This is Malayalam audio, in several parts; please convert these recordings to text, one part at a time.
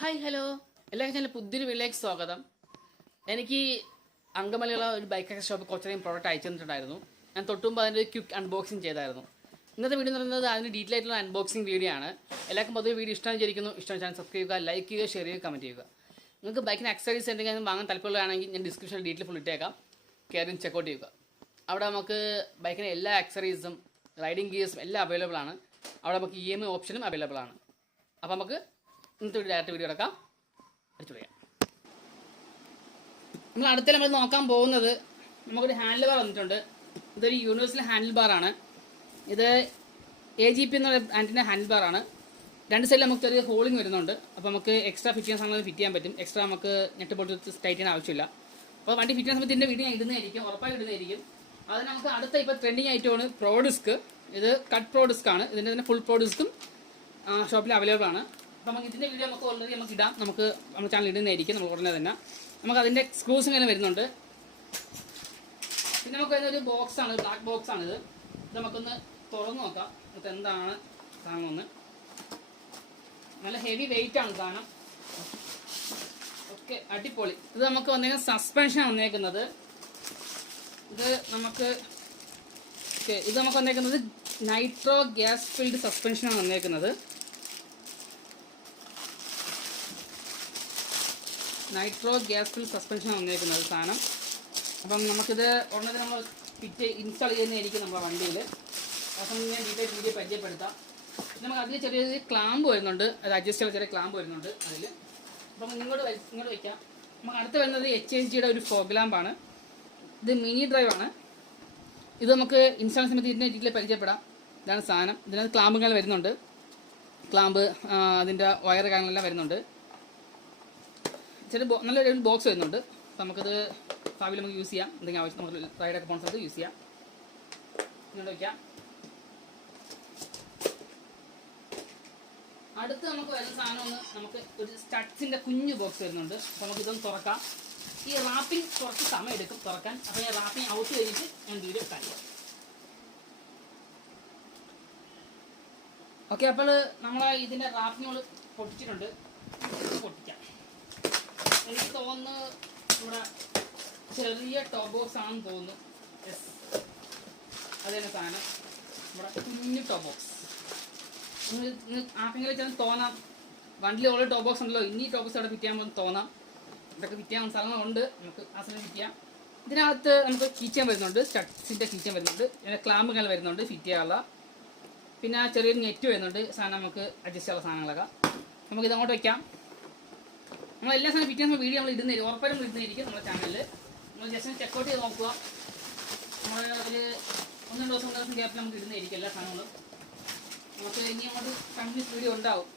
ഹായ് ഹലോ എല്ലാവർക്കും ചാനൽ പുതിയൊരു വീട്ടിലേക്ക് സ്വാഗതം. എനിക്ക് അങ്കമാലിയുള്ള ഒരു ബൈക്ക് ഷോപ്പ് കുറച്ചധികം പ്രോഡക്റ്റ് അയച്ചു തന്നിട്ടുണ്ടായിരുന്നു. ഞാൻ തൊട്ടുമ്പോൾ അതിൻ്റെ ഒരു ക്വിക്ക് അൺബോക്സിങ് ചെയ്തായിരുന്നു. ഇന്നത്തെ വീഡിയോ എന്ന് പറയുന്നത് അതിന് ഡീറ്റെയിൽ ആയിട്ടുള്ള അൺബോക്സിങ് വീഡിയോ ആണ്. എല്ലാവർക്കും പൊതുവെ വീഡിയോ ഇഷ്ടം വിചാരിക്കുന്നു. ഇഷ്ടം ചാനൽ സബ്സ്ക്രൈബ് ചെയ്യുക, ലൈക്ക് ചെയ്യുക, ഷെയർ ചെയ്യുക, കമൻറ്റ് ചെയ്യുക. നിങ്ങൾക്ക് ബൈക്കിന് അക്സസറീസ് എന്തെങ്കിലും വാങ്ങാൻ താല്പര്യമുള്ളതാണെങ്കിൽ ഞാൻ ഡിസ്ക്രിപ്ഷനിൽ ഡീറ്റെയിൽ ഫുൾ ഇട്ടേക്കാം. കയറി ചെക്കൗട്ട് ചെയ്യുക. അവിടെ നമുക്ക് ബൈക്കിന് എല്ലാ അക്സസറീസും റൈഡിങ് ഗിയേഴ്സും എല്ലാം അവൈലബിൾ ആണ്. അവിടെ നമുക്ക് EMI ഓപ്ഷനും അവൈലബിൾ ആണ്. അപ്പോൾ നമുക്ക് ഇന്നത്തെ ഒരു ഡയറക്റ്റ് വീഡിയോ എടുക്കാം. അടിച്ചു പറയാം. നമ്മൾ നോക്കാൻ പോകുന്നത് നമുക്കൊരു ഹാൻഡിൽ ബാർ വന്നിട്ടുണ്ട്. ഇതൊരു യൂണിവേഴ്സൽ ഹാൻഡിൽ ബാറാണ്. ഇത് AGP എന്നുള്ള ബ്രാൻഡിൻ്റെ ഹാൻഡിൽ ബാറാണ്. രണ്ട് സൈഡിൽ നമുക്ക് ചെറിയ ഹോളിംഗ് വരുന്നുണ്ട്. അപ്പോൾ നമുക്ക് എക്സ്ട്രാ ഫിറ്റിംഗ് സാധനങ്ങൾ ഫിറ്റ് ചെയ്യാൻ പറ്റും. എക്സ്ട്രാ നമുക്ക് നെറ്റ് പോയിട്ട് ടൈറ്റ് ചെയ്യാൻ ആവശ്യമില്ല. അപ്പോൾ വണ്ടി ഫിറ്റ് ചെയ്യുന്ന സമയത്ത് ഇതിൻ്റെ വീഡിയോ ഇടുന്നതായിരിക്കും, ഉറപ്പായി ഇടുന്നതായിരിക്കും. അത് നമുക്ക് അടുത്ത ഇപ്പോൾ ട്രെൻഡിങ് ആയിട്ടുമാണ് പ്രോ ഡിസ്ക്. ഇത് കട്ട് പ്രോ ഡിസ്ക് ആണ്. ഇതിൻ്റെ തന്നെ ഫുൾ പ്രോ ഡിസ്കും ഷോപ്പിൽ അവൈലബിൾ ആണ്. അപ്പോൾ നമുക്ക് ഇതിൻ്റെ വീഡിയോ നമുക്ക് ഓൾറെഡി നമുക്ക് ഇടാം. നമുക്ക് നമ്മുടെ ചാനൽ ഇടുന്നതായിരിക്കും. നമ്മൾ ഉടനെ തന്നെ നമുക്ക് അതിൻ്റെ സ്ക്രൂസ് ഇങ്ങനെ വരുന്നുണ്ട്. പിന്നെ നമുക്ക് അതിനൊരു ബോക്സാണ്, ബ്ലാക്ക് ബോക്സാണിത്. ഇത് നമുക്കൊന്ന് തുറന്നു നോക്കാം. നമുക്ക് എന്താണ് സാധനം ഒന്ന്. നല്ല ഹെവി വെയിറ്റ് ആണ് സാധനം. ഓക്കെ, അടിപൊളി. ഇത് നമുക്ക് വന്നേക്കുന്നത് സസ്പെൻഷനാണ് വന്നേക്കുന്നത്. ഇത് നമുക്ക് വന്നേക്കുന്നത് നൈട്രോ ഗ്യാസ് ഫിൽഡ് സസ്പെൻഷനാണ് വന്നേക്കുന്നത്. നൈട്രോ ഗ്യാസ് ഫിൽഡ് സസ്പെൻഷനാണ് വന്നേക്കുന്നത് സാധനം. അപ്പം നമുക്കിത് ഉടനെ നമ്മൾ ഇൻസ്റ്റാൾ ചെയ്യുന്നതായിരിക്കും നമ്മുടെ വണ്ടിയിൽ. അപ്പം ഞാൻ ഡീറ്റെയിൽ വീഡിയോ പരിചയപ്പെടുത്താം. നമുക്ക് അതിൽ ചെറിയൊരു ക്ലാമ്പ് വരുന്നുണ്ട്. അത് അഡ്ജസ്റ്റ് ചെയ്യാൻ ചെറിയ ക്ലാമ്പ് വരുന്നുണ്ട് അതിൽ. അപ്പം ഇങ്ങോട്ട് വയ്ക്കാം. നമുക്ക് അടുത്ത് വരുന്നത് HHGയുടെ ഒരു ഫോഗ് ലാമ്പാണ്. ഇത് മിനി ഡ്രൈവാണ്. ഇത് നമുക്ക് ഇൻസ്റ്റാൾ സമയത്ത് ഇതിൻ്റെ ഡീറ്റെയിൽ പരിചയപ്പെടാം. ഇതാണ് സാധനം. ഇതിനകത്ത് ക്ലാമ്പുകൾ വരുന്നുണ്ട്. ക്ലാമ്പ് അതിൻ്റെ വയർ കാര്യങ്ങളെല്ലാം വരുന്നുണ്ട്. നല്ലൊരു ബോക്സ് വരുന്നുണ്ട്. അപ്പോൾ നമുക്കത് ഭാവിയിൽ നമുക്ക് യൂസ് ചെയ്യാം. എന്തെങ്കിലും ആവശ്യം നമുക്ക് റൈഡൊക്കെ പോകുന്ന സ്ഥലത്ത് യൂസ് ചെയ്യാം. ഇങ്ങോട്ട് വയ്ക്കാം. അടുത്ത് നമുക്ക് വരുന്ന സാധനം നമുക്ക് ഒരു സ്റ്റഡ്സിൻ്റെ കുഞ്ഞു ബോക്സ് വരുന്നുണ്ട്. അപ്പോൾ നമുക്കിതൊന്ന് തുറക്കാം. ഈ റാപ്പിംഗ് കുറച്ച് സമയം എടുക്കും തുറക്കാൻ. അപ്പോൾ ഞാൻ റാപ്പിംഗ് ഔട്ട് കഴിഞ്ഞിട്ട് ഞാൻ വീഡിയോ കാണിക്കാം. ഓക്കെ, അപ്പോൾ നമ്മൾ ഇതിൻ്റെ റാപ്പിംഗ് പൊട്ടിച്ചിട്ടുണ്ട്. പൊട്ടിക്കാം. എനിക്ക് തോന്നുന്നു ഇവിടെ ചെറിയ ടോപ്പ് ബോക്സ് ആണെന്ന് തോന്നുന്നു. യെസ്, അതന്നെ സാധനം. ഇവിടെ കുഞ്ഞു ടോപ്പ് ബോക്സ്. ആർക്കെങ്കിലും വെച്ചാൽ തോന്നാം വണ്ടിയിൽ ഓൾറെഡി ടോപ്പ് ബോക്സ് ഉണ്ടല്ലോ, ഇനി ടോപ്പ് ബോക്സ് അവിടെ ഫിറ്റ് ചെയ്യാൻ തോന്നാം. ഇതൊക്കെ ഫിറ്റ് ചെയ്യാൻ സ്ഥലങ്ങളുണ്ട്. നമുക്ക് ആ സ്ഥലം ഫിറ്റ് ചെയ്യാം. ഇതിനകത്ത് നമുക്ക് കിച്ചൻ വരുന്നുണ്ട്. സ്റ്റഡ്സിൻ്റെ കിച്ചൻ വരുന്നുണ്ട്. പിന്നെ ക്ലാമ്പുകൾ വരുന്നുണ്ട് ഫിറ്റ് ചെയ്യാനുള്ള. പിന്നെ ചെറിയൊരു നെറ്റ് വരുന്നുണ്ട്. സാധനം നമുക്ക് അഡ്ജസ്റ്റ് ചെയ്യാനുള്ള സാധനങ്ങളൊക്കെ നമുക്ക് ഇതങ്ങോട്ട് വയ്ക്കാം. നമ്മൾ എല്ലാ സാധനം ഫിറ്റ് ചെയ്യുന്ന വീഡിയോ നമ്മൾ ഇടുന്നതായിരിക്കും, ഉറപ്പായും ഇടുന്നതായിരിക്കും നമ്മുടെ ചാനലിൽ. നമ്മൾ ജസ്റ്റ് ചെക്കൗട്ട് ചെയ്ത് നോക്കുക. നമ്മൾ ഒരു 1-2 ദിവസം ഗ്യാപ്പിൽ നമുക്ക് ഇടുന്നതായിരിക്കും എല്ലാ സാധനങ്ങളും. നമുക്ക് ഇനി അങ്ങോട്ട് കണ്ടിന്യൂസ് വീഡിയോ ഉണ്ടാവും.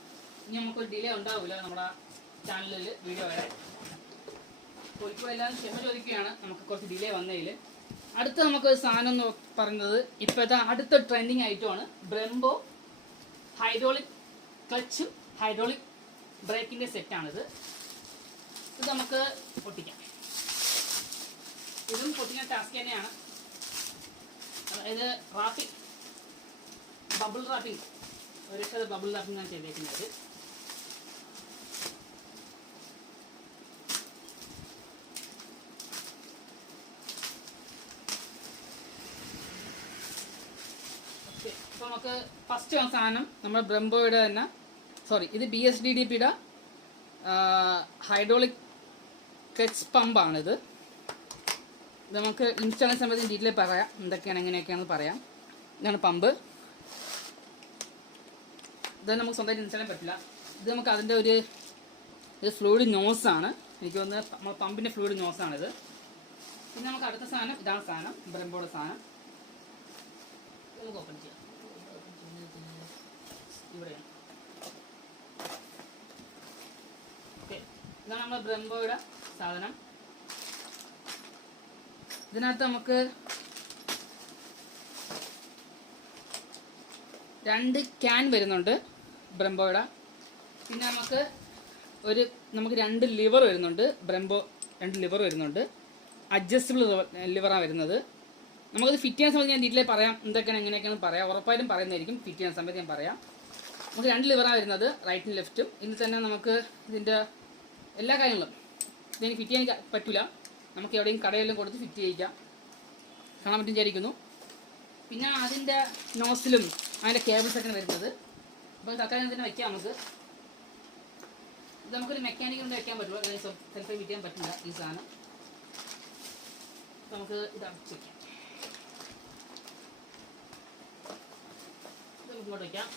ഇനി നമുക്കൊരു ഡിലേ ഉണ്ടാവില്ല നമ്മുടെ ചാനലിൽ വീഡിയോ വരാൻ. അപ്പോൾ ഇപ്പോൾ എല്ലാവരും ക്ഷമ ചോദിക്കുകയാണ് നമുക്ക് കുറച്ച് ഡിലേ വന്നതിൽ. അടുത്ത നമുക്കൊരു സാധനം എന്ന് പറയുന്നത് ഇപ്പോഴത്തെ അടുത്ത ട്രെൻഡിങ് ഐറ്റമാണ് ബ്രെംബോ ഹൈഡ്രോളിക് ക്ലച്ചും ഹൈഡ്രോളിക് ബ്രേക്കിൻ്റെ സെറ്റാണിത്. ഇത് നമുക്ക് പൊട്ടിക്കാം. ഇതും പൊട്ടിക്കാൻ ടാസ്ക് തന്നെയാണ്. അതായത് റാപ്പിംഗ്, ബബിൾ റാപ്പിംഗ്, ഒരു ബബിൾ റാപ്പിംഗ് ആണ് ചെയ്തേക്കുന്നത്. ഓക്കെ, അപ്പോൾ നമുക്ക് ഫസ്റ്റ് സാധനം നമ്മുടെ ബ്രെംബോയുടെ തന്നെ, ഇത് BSDDPയുടെ ഹൈഡ്രോളിക് ക്ലച്ച് പമ്പാണിത്. ഇത് നമുക്ക് ഇൻസ്റ്റാൾ ചെയ്യുന്ന സമയത്ത് ഡീറ്റെയിൽ പറയാം, എന്തൊക്കെയാണ് എങ്ങനെയൊക്കെയാണെന്ന് പറയാം. ഇതാണ് പമ്പ്. ഇത് നമുക്ക് സ്വന്തമായിട്ട് ഇൻസ്റ്റാൾ ചെയ്യാൻ പറ്റില്ല. ഇത് നമുക്ക് അതിൻ്റെ ഒരു ഫ്ലൂയിഡ് നോസാണ്. എനിക്ക് തോന്നുന്നത് നമ്മൾ പമ്പിൻ്റെ ഫ്ലൂയിഡ് നോസാണിത്. പിന്നെ നമുക്ക് അടുത്ത സാധനം ഇതാണ് സാധനം, ബ്രെംബോയുടെ സാധനം. നമുക്ക് ഓപ്പൺ ചെയ്യാം. ഇവിടെയാണ്. ഓക്കെ, ഇതാണ് നമ്മുടെ ബ്രെംബോയുടെ സാധനം. ഇതിനകത്ത് നമുക്ക് 2 ക്യാൻ വരുന്നുണ്ട് ബ്രെംബോയുടെ. പിന്നെ നമുക്ക് 2 ലിവർ വരുന്നുണ്ട്. ബ്രെംബോ 2 ലിവർ വരുന്നുണ്ട്. അഡ്ജസ്റ്റബിൾ ലിവറാണ് വരുന്നത്. നമുക്കത് ഫിറ്റ് ചെയ്യാൻ സമയത്ത് ഞാൻ ഡീറ്റെയിൽ പറയാം, എന്തൊക്കെയാണ് എങ്ങനെയൊക്കെയാണ് പറയാം. ഉറപ്പായിട്ടും പറയുന്നതായിരിക്കും ഫിറ്റ് ചെയ്യാൻ സമയത്ത് ഞാൻ പറയാം. നമുക്ക് 2 ലിവറാണ് വരുന്നത്, റൈറ്റും ലെഫ്റ്റും. ഇതിൽ തന്നെ നമുക്ക് ഇതിൻ്റെ എല്ലാ കാര്യങ്ങളും ഇതിന് ഫിറ്റ് ചെയ്യാൻ പറ്റില്ല, നമുക്ക് എവിടെയും കടയെല്ലാം കൊടുത്ത് ഫിറ്റ് ചെയ്യിക്കാം. കാണാൻ പറ്റും വിചാരിക്കുന്നു. പിന്നെ അതിൻ്റെ നോസിലും അതിൻ്റെ കേബിൾസൊക്കെ വരുന്നത്. അപ്പോൾ തൽക്കാലം തന്നെ വയ്ക്കാം. ഇത് നമുക്കൊരു മെക്കാനിക് കൊണ്ട് വയ്ക്കാൻ പറ്റുള്ളൂ, അല്ലെങ്കിൽ സെൽഫ് ഫിറ്റ് ചെയ്യാൻ പറ്റില്ല ഈ സാധനം. അപ്പോൾ നമുക്ക് ഇത് അടച്ച് വയ്ക്കാം. ഇത് ഇങ്ങോട്ട് വയ്ക്കാം.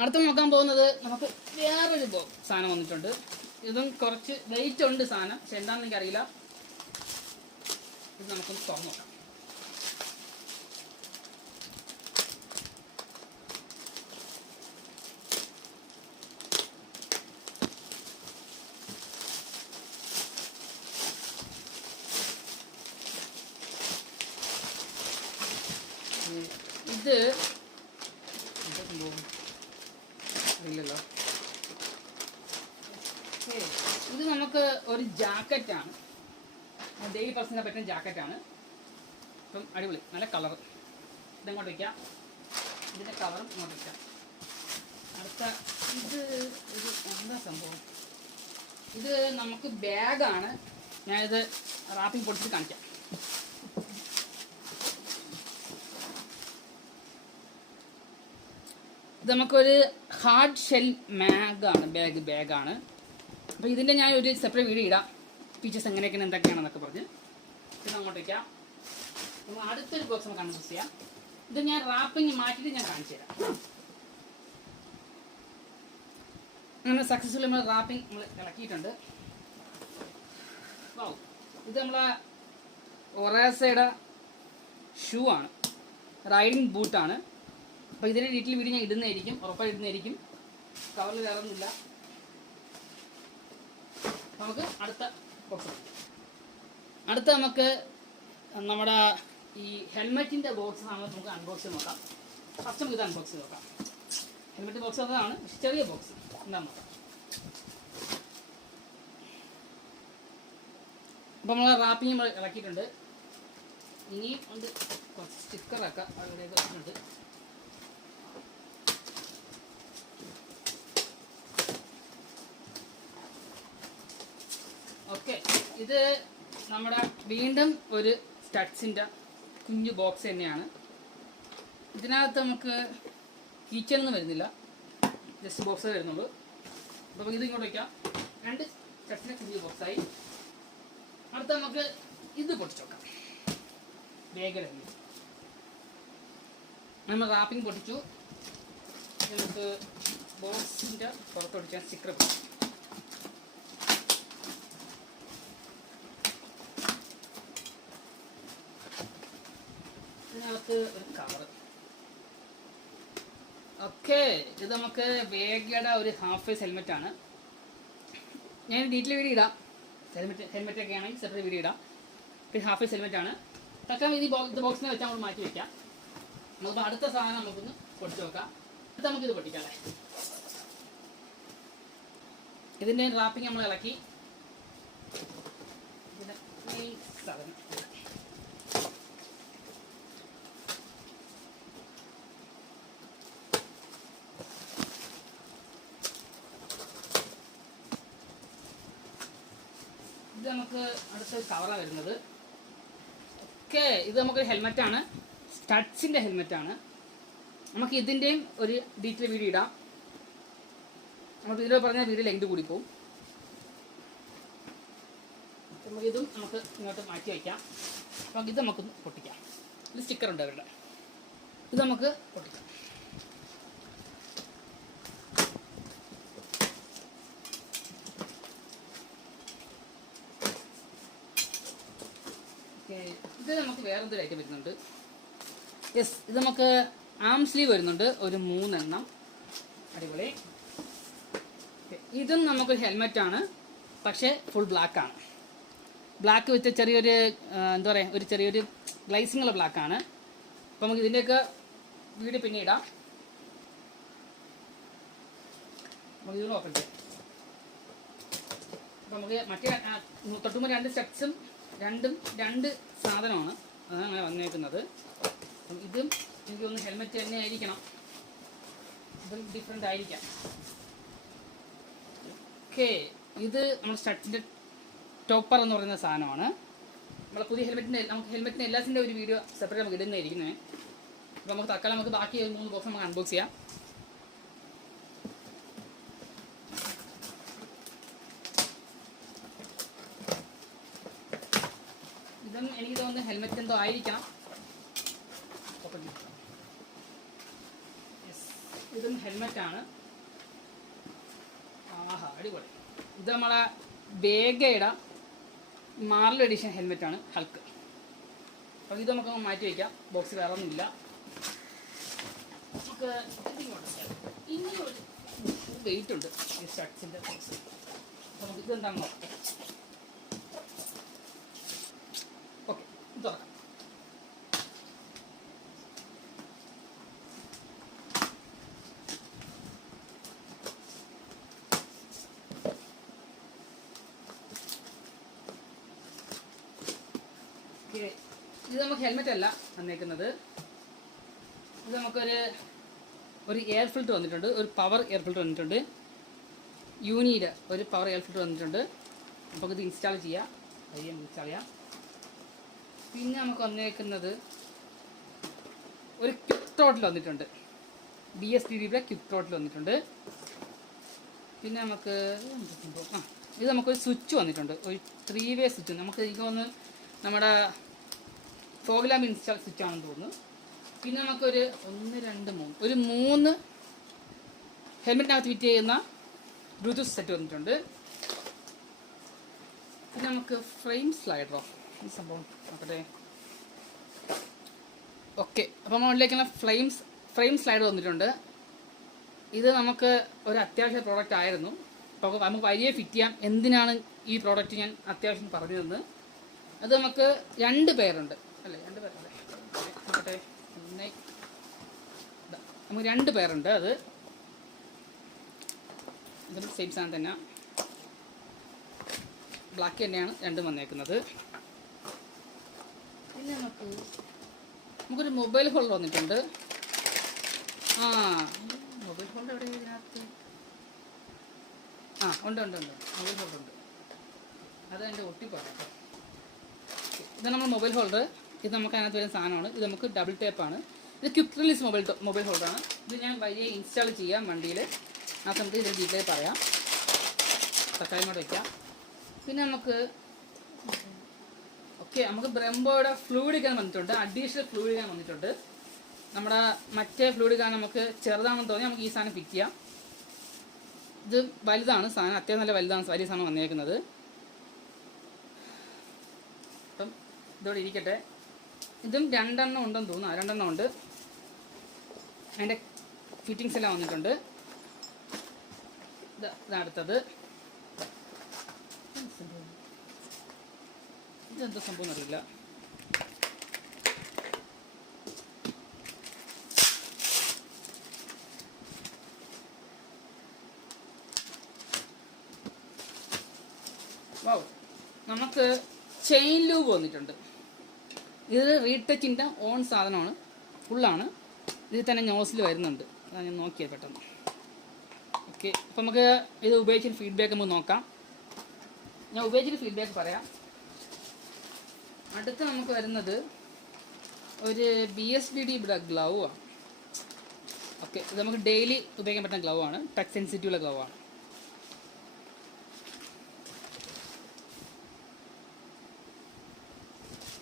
അടുത്ത നോക്കാൻ പോകുന്നത് നമുക്ക് വേറൊരു സാധനം വന്നിട്ടുണ്ട്. ഇതും കുറച്ച് വെയിറ്റ് ഉണ്ട് സാധനം, പക്ഷെ എന്താണെന്ന് എനിക്കറിയില്ല. ഇത് നമുക്കൊന്ന് തുറന്നു നോക്കാം. ഇത് അറിയില്ലല്ലോ. ഇത് നമുക്ക് ഒരു ജാക്കറ്റാണ്, ഡെയിലി പർസനെ പറ്റുന്ന ജാക്കറ്റാണ്. അപ്പം അടിപൊളി, നല്ല കളർ. ഇതങ്ങോട്ട് വയ്ക്കാം, ഇതിൻ്റെ കളറും ഇങ്ങോട്ട് വയ്ക്കാം. അടുത്ത ഇത് എന്താ സംഭവം? ഇത് നമുക്ക് ബാഗാണ്. ഞാനിത് റാപ്പിംഗ് പൊടിച്ചിട്ട് കാണിക്കാം. ഇത് നമുക്കൊരു ഹാർഡ് ഷെൽ ബാഗാണ്. അപ്പോൾ ഇതിൻ്റെ ഞാൻ ഒരു സെപ്പറേറ്റ് വീഡിയോ ഇടാം, ഫീച്ചേഴ്സ് എങ്ങനെയൊക്കെയാണ് എന്തൊക്കെയാണെന്നൊക്കെ പറഞ്ഞ്. ഇത് അങ്ങോട്ട് വയ്ക്കാം. നമ്മൾ അടുത്തൊരു ബോക്സ് നമുക്ക് അൺബോക്സ് ചെയ്യാം. ഇത് ഞാൻ റാപ്പിംഗ് മാറ്റിയിട്ട് ഞാൻ കാണിച്ചു തരാം. അങ്ങനെ സക്സസ്ഫുള്ളി നമ്മൾ റാപ്പിംഗ് നമ്മൾ ഇളക്കിയിട്ടുണ്ട്. ഇത് നമ്മളെ ഒറാസയുടെ ഷൂ ആണ്, റൈഡിങ് ബൂട്ടാണ്. അപ്പോൾ ഇതിൻ്റെ ഡീറ്റെയിൽ വീഡിയോ ഞാൻ ഇടുന്നതായിരിക്കും, ഉറപ്പായി ഇടുന്നതായിരിക്കും. കവറിൽ കയറുന്നില്ല. നമുക്ക് അടുത്ത ബോക്സ്, അടുത്ത നമുക്ക് നമ്മുടെ ഈ ഹെൽമെറ്റിൻ്റെ ബോക്സ് നമുക്ക് അൺബോക്സ് ചെയ്ത് നോക്കാം. ഫസ്റ്റ് നമുക്ക് ഇത് അൺബോക്സ് ചെയ്ത് നോക്കാം. ഹെൽമെറ്റ് ബോക്സ് അതാണ്, പക്ഷെ ചെറിയ ബോക്സ് എന്താണെന്ന് നോക്കാം. അപ്പോൾ നമ്മൾ റാപ്പിംഗ് നമ്മൾ ഇളക്കിയിട്ടുണ്ട്. ഇനിയും ഉണ്ട് കുറച്ച് സ്റ്റിക്കറൊക്കെ അവിടെ വെച്ചിട്ടുണ്ട്. ഓക്കെ, ഇത് നമ്മുടെ വീണ്ടും ഒരു സ്റ്റഡ്സിൻ്റെ കുഞ്ഞു ബോക്സ് തന്നെയാണ്. ഇതിനകത്ത് നമുക്ക് കീച്ചനൊന്നും വരുന്നില്ല, ജസ്റ്റ് ബോക്സ് വരുന്നുള്ളൂ. അപ്പോൾ ഇത് ഇങ്ങോട്ട് വയ്ക്കാം. 2 സ്റ്റഡ്സിൻ്റെ കുഞ്ഞു ബോക്സായി. അടുത്ത നമുക്ക് ഇത് പൊട്ടിച്ച് നോക്കാം. ബാഗിൽ നമ്മൾ റാപ്പിംഗ് പൊട്ടിച്ചു. നമുക്ക് ബോക്സിൻ്റെ പുറത്തൊടിച്ചാൽ സ്റ്റിക്കർ പൊട്ടിച്ചു. ഇതിനകത്ത് ഒരു കവർ. ഓക്കെ, ഇത് നമുക്ക് വേഗയുടെ ഒരു ഹാഫ് ഫേസ് ഹെൽമെറ്റാണ്. ഞാൻ ഡീറ്റെയിൽ വീഡിയോ ഇടാം. ഹെൽമെറ്റൊക്കെ ആണെങ്കിൽ സെപ്പറേറ്റ് വീഡിയോ ഇടാം. ഇത് ഹാഫ് ഫേസ് ഹെൽമെറ്റാണ്. തൽക്കാലം ഇത് ബോക്സിനെ വെച്ചാൽ നമ്മൾ മാറ്റി വയ്ക്കാം. നമുക്ക് അടുത്ത സാധനം നമുക്കൊന്ന് പൊട്ടിച്ച് നോക്കാം. അടുത്ത നമുക്കിത് പൊട്ടിക്കാം. ഇതിൻ്റെ റാപ്പിംഗ് നമ്മൾ ഇളക്കി. ഇതിൻ്റെ മെയിൻ സാധനം ഇത് നമുക്ക് അടുത്ത കവറാണ് വരുന്നത്. ഓക്കെ, ഇത് നമുക്കൊരു ഹെൽമെറ്റാണ്, സ്റ്റഡ്സിൻ്റെ ഹെൽമെറ്റാണ്. നമുക്ക് ഇതിൻ്റെയും ഒരു ഡീറ്റെയിൽ വീഡിയോ ഇടാം. നമുക്ക് ഇതിൽ പറഞ്ഞാൽ വീഡിയോ ലെങ്ത് കൂടി പോകും. ഇതും നമുക്ക് ഇങ്ങോട്ട് മാറ്റി വയ്ക്കാം. അപ്പം ഇത് നമുക്കൊന്ന് പൊട്ടിക്കാം. ഇത് സ്റ്റിക്കറുണ്ട് അവരുടെ. ഇത് നമുക്ക് പൊട്ടിക്കാം. ഇത് നമുക്ക് വേറെന്തൊരു ഐറ്റം വരുന്നുണ്ട്. യെസ്, ഇത് നമുക്ക് ആം സ്ലീവ് വരുന്നുണ്ട്, ഒരു 3 എണ്ണം. അടിപൊളി. ഇതും നമുക്കൊരു ഹെൽമെറ്റാണ്, പക്ഷേ ഫുൾ ബ്ലാക്കാണ്. ബ്ലാക്ക് വിത്ത് ചെറിയൊരു എന്താ പറയുക, ഒരു ചെറിയൊരു ഗ്ലൈസിംഗ് ഉള്ള ബ്ലാക്കാണ്. അപ്പോൾ നമുക്ക് ഇതിൻ്റെയൊക്കെ വീഡിയോ പിന്നെ ഇടാം. നമുക്ക് ഇത് ഓപ്പൺ ചെയ്യാം. അപ്പോൾ നമുക്ക് മറ്റേ തൊട്ടുമ്പോൾ 2 സ്റ്റെപ്സും രണ്ട് സാധനമാണ്, അതാണ് അങ്ങനെ വന്നേക്കുന്നത്. ഇതും എനിക്കൊന്ന് ഹെൽമെറ്റ് തന്നെ ആയിരിക്കണം. ഇതും ഡിഫറെൻ്റ് ആയിരിക്കാം. ഓക്കെ, ഇത് നമ്മുടെ സ്റ്റഡ്സിൻ്റെ ടോപ്പർ എന്ന് പറയുന്ന സാധനമാണ്. നമ്മളെ പുതിയ നമുക്ക് ഹെൽമെറ്റിൻ്റെ എല്ലാത്തിൻ്റെ ഒരു വീഡിയോ സെപ്പറേറ്റ് നമുക്ക് ഇടുന്നതായിരിക്കുന്നത്. അപ്പോൾ നമുക്ക് തൽക്കാലം നമുക്ക് ബാക്കി 3 ബോക്സ് നമുക്ക് അൺബോക്സ് ചെയ്യാം. ഇതും എനിക്ക് തോന്നുന്നു ഹെൽമെറ്റ് എന്തോ ആയിരിക്കണം. ഇതും ഹെൽമെറ്റാണ്. ആഹാ, അടിപൊളി. ഇത് നമ്മളെ വേഗയുടെ മാർവൽ എഡിഷൻ ഹെൽമെറ്റാണ്, ഹൾക്ക്. അപ്പോൾ ഇത് നമുക്ക് മാറ്റി വയ്ക്കാം. ബോക്സ് വേറെ ഒന്നുമില്ല. നമുക്ക് ഇനി ഒരു വെയിറ്റ് ഉണ്ട് ഈ സ്റ്റഡ്സിൻ്റെ ബോക്സ്. അപ്പോൾ നമുക്ക് ഇതെന്താണെന്ന് നോക്കാം. ഓക്കെ, ഇത് തുറക്കാം. ഇത് നമുക്ക് ഹെൽമെറ്റ് അല്ല വന്നേക്കുന്നത്. ഇത് നമുക്കൊരു എയർ ഫിൽറ്റർ വന്നിട്ടുണ്ട്, ഒരു പവർ എയർ ഫിൽറ്റർ വന്നിട്ടുണ്ട്. യൂണിയുടെ ഒരു പവർ എയർ ഫിൽറ്റർ വന്നിട്ടുണ്ട്. നമുക്ക് ഇത് ഇൻസ്റ്റാൾ ചെയ്യാം, ഇൻസ്റ്റാൾ ചെയ്യാം. പിന്നെ നമുക്ക് വന്നേക്കുന്നത് ഒരു ക്വിക്ക് ത്രോട്ടിൽ വന്നിട്ടുണ്ട്, BSDDയുടെ ക്വിക്ക് ത്രോട്ടിൽ വന്നിട്ടുണ്ട്. പിന്നെ നമുക്ക് ഇത് നമുക്കൊരു സ്വിച്ച് വന്നിട്ടുണ്ട്, ഒരു 3-way സ്വിച്ച്. നമുക്ക് എനിക്ക് തോന്നുന്നു നമ്മുടെ ഫോഗ് ലാമ്പ് ഇൻസ്റ്റാൾ സ്വിച്ച് ആണെന്ന് തോന്നുന്നു. പിന്നെ നമുക്കൊരു 1, 2, 3 ഹെൽമെറ്റിനകത്ത് ഫിറ്റ് ചെയ്യുന്ന ബ്ലൂടൂത്ത് സെറ്റ് വന്നിട്ടുണ്ട്. പിന്നെ നമുക്ക് ഫ്രെയിം സ്ലൈഡറോ ഈ സംഭവം നോക്കട്ടെ. ഓക്കെ, അപ്പോൾ നമ്മളിലേക്കുള്ള ഫ്രെയിം സ്ലൈഡർ വന്നിട്ടുണ്ട്. ഇത് നമുക്ക് ഒരു അത്യാവശ്യ പ്രോഡക്റ്റ് ആയിരുന്നു. അപ്പോൾ നമുക്ക് വഴിയെ ഫിറ്റ് ചെയ്യാം. എന്തിനാണ് ഈ പ്രോഡക്റ്റ് ഞാൻ അത്യാവശ്യം പറഞ്ഞു തന്നത്? അത് നമുക്ക് 2 പേരുണ്ട് അല്ലേ, 2 പേരുണ്ട്. നോക്കട്ടെ, നമുക്ക് 2 പേരുണ്ട്. അത് ഇതൊരു സെയിം സാധനം തന്നെ, ബ്ലാക്ക് തന്നെയാണ് 2 വന്നേക്കുന്നത്. പിന്നെ നമുക്കൊരു മൊബൈൽ ഹോൾഡർ വന്നിട്ടുണ്ട്. മൊബൈൽ ഹോൾഡർ എവിടെ ഇതിനകത്ത്? ഉണ്ട് മൊബൈൽ ഹോൾഡർ ഉണ്ട്. അത് എൻ്റെ ഒട്ടിപ്പാണ്. ഇത് നമ്മൾ മൊബൈൽ ഹോൾഡർ. ഇത് നമുക്ക് അതിനകത്ത് വരുന്ന സാധനമാണ്. ഇത് നമുക്ക് ഡബിൾ ടേപ്പാണ്. ഇത് ക്വിക്ക് റിലീസ് മൊബൈൽ ഹോൾഡറാണ്. ഇത് ഞാൻ വഴിയെ ഇൻസ്റ്റാൾ ചെയ്യാം വണ്ടിയിൽ. ആ സമയത്ത് ഇതിൻ്റെ ഡീറ്റെയിൽ പറയാം. തക്കാളി കൂടെ വയ്ക്കാം. പിന്നെ നമുക്ക് നമുക്ക് ബ്രെംബോയുടെ ഫ്ലൂയിഡ് ഗൺ വന്നിട്ടുണ്ട്, അഡീഷണൽ ഫ്ലൂയിഡ് ഗൺ വന്നിട്ടുണ്ട്. നമ്മുടെ മറ്റേ ഫ്ലൂയിഡ് ഗൺ നമുക്ക് ചെറുതാണെന്ന് തോന്നി നമുക്ക് ഈ സാധനം ഫിറ്റ് ചെയ്യാം. ഇത് വലുതാണ് സാധനം, അത്യാവശ്യം നല്ല വലുതാണ്, വലിയ സാധനം വന്നേക്കുന്നത്. അപ്പം ഇതോടെ ഇരിക്കട്ടെ. ഇതും 2 എണ്ണം ഉണ്ടെന്ന് തോന്നുന്നു. 2 എണ്ണം ഉണ്ട്. അതിൻ്റെ ഫിറ്റിങ്സ് എല്ലാം വന്നിട്ടുണ്ട്. ഇതടുത്തത് ഇതെന്താ സംഭവം അറിയില്ല. നമുക്ക് ചെയിൻ ലൂബ് വന്നിട്ടുണ്ട്. ഇത് റീടച്ചിൻ്റെ ഓൺ സാധനമാണ്, ഫുള്ളാണ്. ഇതിൽ തന്നെ നോസിൽ വരുന്നുണ്ട്. അതാണ് ഞാൻ നോക്കിയത് പെട്ടെന്ന്. ഓക്കെ, അപ്പോൾ നമുക്ക് ഇത് ഉപയോഗിച്ചിട്ട് ഫീഡ്ബാക്ക് നമുക്ക് നോക്കാം. ഞാൻ ഉപയോഗിച്ചിട്ട് ഫീഡ്ബാക്ക് പറയാം. അടുത്ത് നമുക്ക് വരുന്നത് ഒരു BSDD ഗ്ലൗ ആണ്. ഓക്കെ, ഇത് നമുക്ക് ഡെയിലി ഉപയോഗിക്കാൻ പറ്റുന്ന ഗ്ലൗ ആണ്, ടച്ച് സെൻസിറ്റീവുള്ള ഗ്ലൗ ആണ്.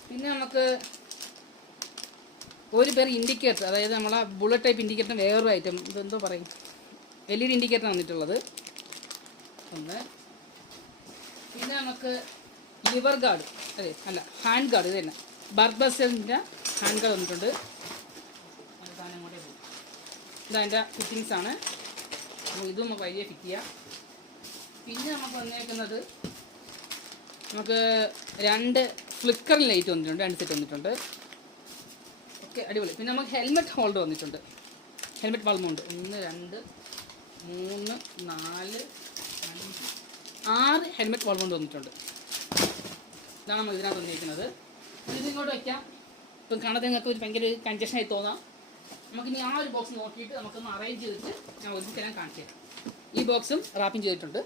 പിന്നെ നമുക്ക് ഒരു പേർ ഇൻഡിക്കേറ്റർ, അതായത് നമ്മളെ ബുള്ളറ്റ് ടൈപ്പ് ഇൻഡിക്കേറ്റർ വേറൊരു ഐറ്റം, ഇതെന്തോ പറയും, LED ഇൻഡിക്കേറ്റർ വന്നിട്ടുള്ളത് ഒന്ന്. പിന്നെ നമുക്ക് ലിവർ ഗാർഡ്, ഹാൻഡ് ഗാർഡ്, ഇത് തന്നെ ബർബസിൻ്റെ ഹാൻഡ് ഗാർഡ് വന്നിട്ടുണ്ട്. ഇതതിൻ്റെ ഫിറ്റിങ്സ് ആണ്. ഇതും നമുക്ക് വഴിയെ ഫിറ്റ് ചെയ്യാം. പിന്നെ നമുക്ക് വന്നേക്കുന്നത് നമുക്ക് 2 ഫ്ലിക്കർ ലൈറ്റ് വന്നിട്ടുണ്ട്, 2 സെറ്റ് വന്നിട്ടുണ്ട്. ഓക്കെ, അടിപൊളി. പിന്നെ നമുക്ക് ഹെൽമെറ്റ് ഹോൾഡർ വന്നിട്ടുണ്ട്, ഹെൽമെറ്റ് ബൾബുണ്ട്. 1, 2, 3, 4, 5, 6 ഹെൽമെറ്റ് ബൾബ് കൊണ്ട് വന്നിട്ടുണ്ട്. ഇതാണ് നമ്മൾ ഇതിനകത്ത് വന്നിരിക്കുന്നത്. ഇതിങ്ങോട്ട് വയ്ക്കാം. ഇപ്പം കാണാതെ നിങ്ങൾക്ക് ഒരു ഭയങ്കര കൺജഷനായി തോന്നാം. നമുക്കിനി ആ ഒരു ബോക്സ് നോക്കിയിട്ട് നമുക്കൊന്ന് അറേഞ്ച് ചെയ്തിട്ട് ഞാൻ ഒരിക്കലും കാണിച്ചു തരാം. ഈ ബോക്സും റാപ്പിംഗ് ചെയ്തിട്ടുണ്ട്.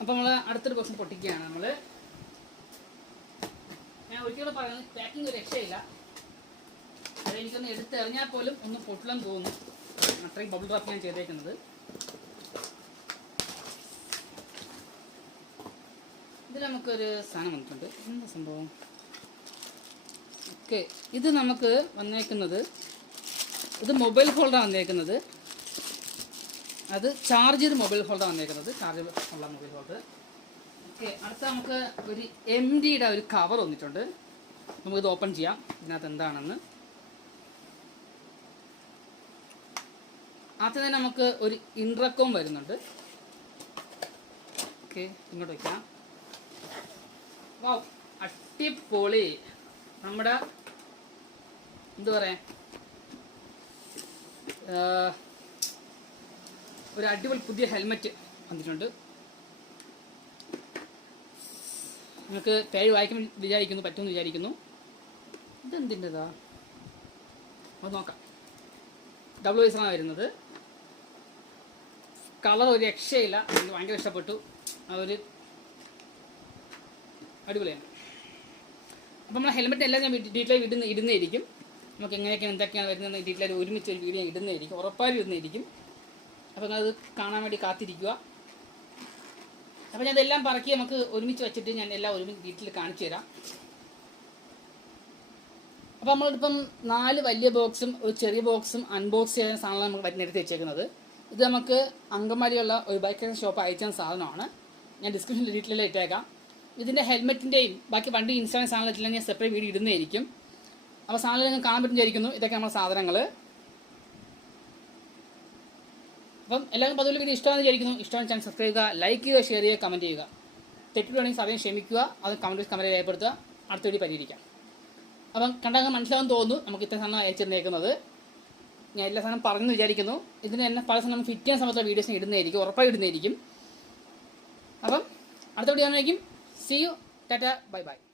അപ്പോൾ നമ്മൾ അടുത്തൊരു ബോക്സ് പൊട്ടിക്കുകയാണ്. ഞാൻ ഒരിക്കലും പറയുന്നത് പാക്കിംഗ് ഒരു രക്ഷയില്ല. അതെനിക്കൊന്ന് എടുത്തെറിഞ്ഞാൽ പോലും ഒന്ന് പൊട്ടില്ലെന്ന് തോന്നുന്നു. അത്രയും ബബിൾ റാപ്പ് ഞാൻ ചെയ്തേക്കുന്നത്. ഇതിൽ നമുക്കൊരു സാധനം വന്നിട്ടുണ്ട്. എന്താ സംഭവം? ഓക്കെ, ഇത് നമുക്ക് വന്നേക്കുന്നത്, ഇത് മൊബൈൽ ഹോൾഡർ വന്നേക്കുന്നത്. അത് ചാർജ് ചെയ്ത് മൊബൈൽ ഹോൾഡർ വന്നേക്കുന്നത്, ചാർജ് ഉള്ള മൊബൈൽ ഹോൾഡർ. ഓക്കെ, അടുത്ത നമുക്ക് ഒരു MDയുടെ ഒരു കവർ വന്നിട്ടുണ്ട്. നമുക്കിത് ഓപ്പൺ ചെയ്യാം, ഇതിനകത്ത് എന്താണെന്ന്. ആദ്യം തന്നെ നമുക്ക് ഒരു ഇൻട്രക്കോം വരുന്നുണ്ട്. ഓക്കെ, ഇങ്ങോട്ട് വയ്ക്കാം. വാവ്, അടിപൊളി. നമ്മുടെ എന്താ പറയുക, ഒരു അടിപൊളി പുതിയ ഹെൽമെറ്റ് വന്നിട്ടുണ്ട്. നിങ്ങൾക്ക് പേര് വായിക്കാൻ വിചാരിക്കുന്നു, പറ്റുമെന്ന് വിചാരിക്കുന്നു. ഇതെന്തിൻ്റെതാ അത് നോക്കാം. WS ആണ് വരുന്നത്. കളർ ഒരു രക്ഷയില്ല, എനിക്ക് ഭയങ്കര ഇഷ്ടപ്പെട്ടു. അതൊരു അടിപൊളിയാണ്. അപ്പോൾ നമ്മളെ ഹെൽമെറ്റ് എല്ലാം ഞാൻ ഡീറ്റെയിൽ ഇടുന്നതായിരിക്കും. നമുക്ക് എങ്ങനെയൊക്കെയാണ് എന്തൊക്കെയാണ് വരുന്നത് ഡീറ്റെയിൽ ഒരുമിച്ച് ഒരു വീഡിയോ ഇടുന്നതായിരിക്കും, ഉറപ്പായും ഇടുന്നതായിരിക്കും. അപ്പോൾ അത് കാണാൻ വേണ്ടി കാത്തിരിക്കുക. അപ്പോൾ ഞാൻ ഇതെല്ലാം പറക്കി നമുക്ക് ഒരുമിച്ച് വെച്ചിട്ട് ഞാൻ എല്ലാം ഒരുമിച്ച് ഡീറ്റെയിൽ കാണിച്ചു തരാം. അപ്പോൾ നമ്മളിപ്പം 4 വലിയ ബോക്സും ഒരു ചെറിയ ബോക്സും അൺബോക്സ് ചെയ്യുന്ന സാധനമാണ് നമുക്ക് നേരത്തെ വെച്ചേക്കുന്നത്. ഇത് നമുക്ക് അങ്കമാലിയുള്ള ഒരു ബൈക്ക് ഷോപ്പ് അയച്ച സാധനമാണ്. ഞാൻ ഡിസ്ക്രിപ്ഷനിൽ ഡീറ്റെയിൽ ഇട്ടേക്കാം. ഇതിൻ്റെ ഹെൽമെറ്റിൻ്റെയും ബാക്കി വണ്ടി ഇൻസ്റ്റാൾ സാധനത്തിലും ഞാൻ സെപ്പറേറ്റ് വീഡിയോ ഇടുന്നതായിരിക്കും. അപ്പോൾ സാധനം നിങ്ങൾക്ക് കാണാൻ പറ്റുന്നതായിരിക്കുന്നു. ഇതൊക്കെ നമ്മുടെ സാധനങ്ങൾ. അപ്പം എല്ലാവരും പതിവ് വീഡിയോ ഇഷ്ടമാണെന്ന് വിചാരിക്കുന്നു. ഇഷ്ടമാണ് ചാനൽ സബ്സ്ക്രൈബ് ചെയ്യുക, ലൈക്ക് ചെയ്യുക, ഷെയർ ചെയ്യുക, കമൻറ്റ് ചെയ്യുക. തെറ്റുവാണെങ്കിൽ സമയം ക്ഷമിക്കുക, അത് കമൻറ്റ് രേഖപ്പെടുത്തുക. അടുത്ത വീഡിയോ പരിഹരിക്കാം. അപ്പം കണ്ടാൽ മനസ്സിലാകാൻ തോന്നുന്നു നമുക്ക് ഇത്ര സാധനം അയച്ചിരുന്നേക്കുന്നത്. ഞാൻ എല്ലാ സാധനം പറഞ്ഞെന്ന് വിചാരിക്കുന്നു. ഇതിന് തന്നെ പല സാധനം ഫിറ്റ് ചെയ്യുന്ന സമയത്ത് വീഡിയോസിന് ഇടുന്നതായിരിക്കും, ഉറപ്പായി ഇടുന്നതായിരിക്കും. അപ്പം അടുത്ത വീഡിയോ ആണെങ്കിലും see you, tata, bye bye.